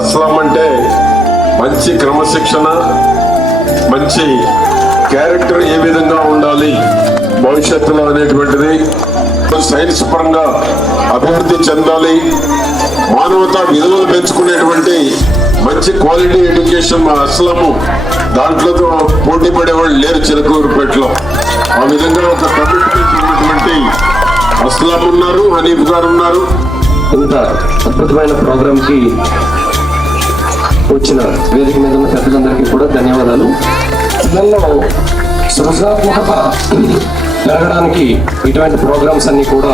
అస్లాం అంటే మంచి క్రమశిక్షణ, మంచి క్యారెక్టర్ ఏ విధంగా ఉండాలి భవిష్యత్తులో అనేటువంటిది, సైన్స్ పరంగా అభివృద్ధి చెందాలి, మానవతా విలువలు పెంచుకునేటువంటి మంచి క్వాలిటీ ఎడ్యుకేషన్ మా అస్లాము దాంట్లో పోటీ పడేవాళ్ళు లేరు చిలకలూరుపేటలో. ఆ విధంగా ఒక కమిట్మెంట్ ఉన్నటువంటి అస్లాం ఉన్నారు, హనీఫ్ గారు ఉన్నారు. ఇంత అద్భుతమైన ప్రోగ్రామ్ కి వచ్చిన వేదిక మీద ఉన్న పెద్దలందరికీ కూడా ధన్యవాదాలు. పిల్లల్లో సృజనాత్మకత పెరగడానికి ఇటువంటి ప్రోగ్రామ్స్ అన్ని కూడా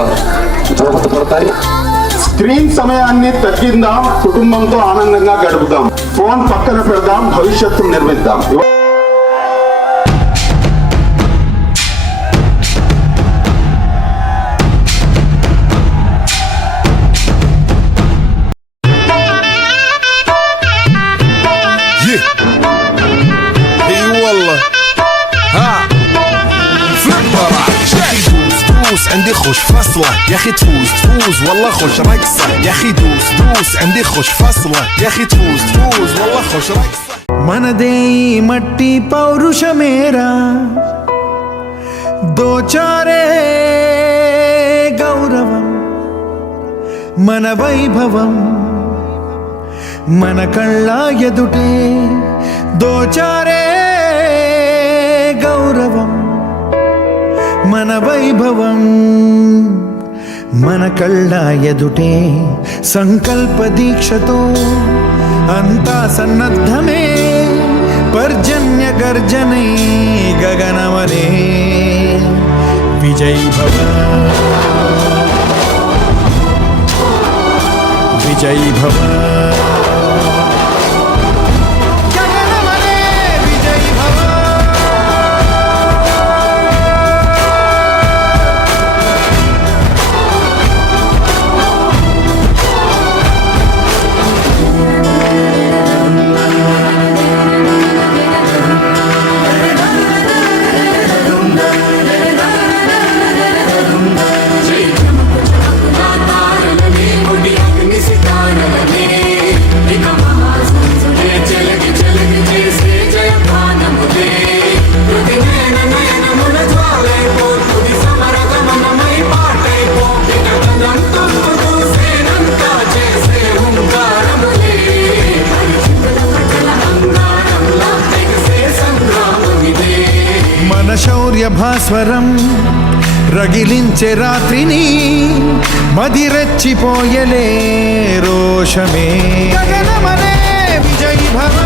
దోహదపడతాయి. స్క్రీన్ సమయాన్ని తగ్గిద్దాం, కుటుంబంతో ఆనందంగా గడుపుదాం, ఫోన్ పక్కన పెడదాం, భవిష్యత్తును నిర్మిద్దాం. عندي خوش فصلة يا اخي تفوز والله خوش رقصة يا اخي دوس عندي خوش فصلة يا اخي تفوز والله خوش رقصة మనదే మట్టి పౌరుషమేరా దోచారే గౌరవం మన వైభవం మన కళ్ళ ఎదుటే దోచారే గౌరవం మన వైభవం మన కళ్ళ ఎదుటే సంకల్ప దీక్షతో అంతా సన్నద్ధమే పర్జన్య గర్జనే గగనమనే విజయ్ భవ విజయ్ భవ శౌర్య భాస్వరం రగిలించే రాత్రిని మదిరెచ్చిపోయలే రోషమే గగనమనే విజయ్ భవ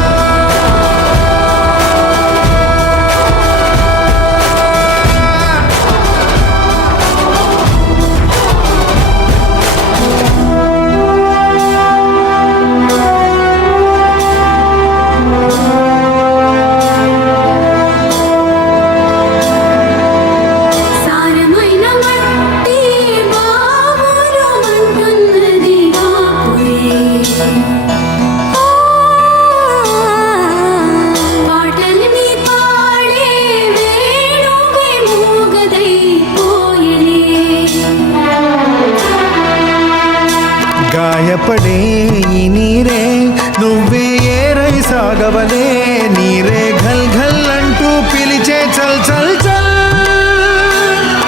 గాయపడే ఈ నీరే నువ్వే ఏరై సాగవలే నీరే ఘల్ ఘల్ అంటూ పిలిచే చల్ చల్ చల్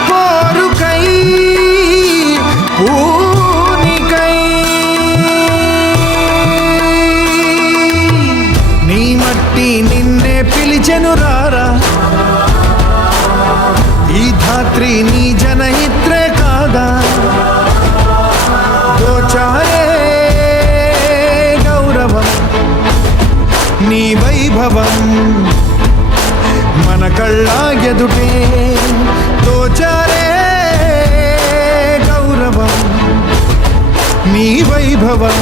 పోరుకై పూనికై నీ మట్టి నిన్నే పిలిచెను రారా ఈ ధాత్రి నీ జనహిత్రే కాదా దోచారే గౌరవం నీ వైభవం మన కళ్ళ ఎదుటే దోచారే గౌరవం నీ వైభవం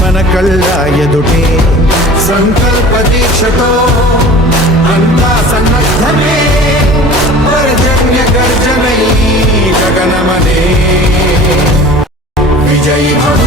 మన కళ్ళ ఎదుటే సంకల్ప దీక్షతో అంతా సన్నద్ధమే పర్జన్య గర్జనై గగనమనే విజయ్ భవ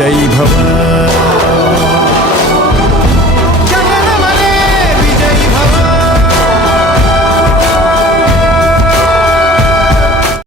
జై భవ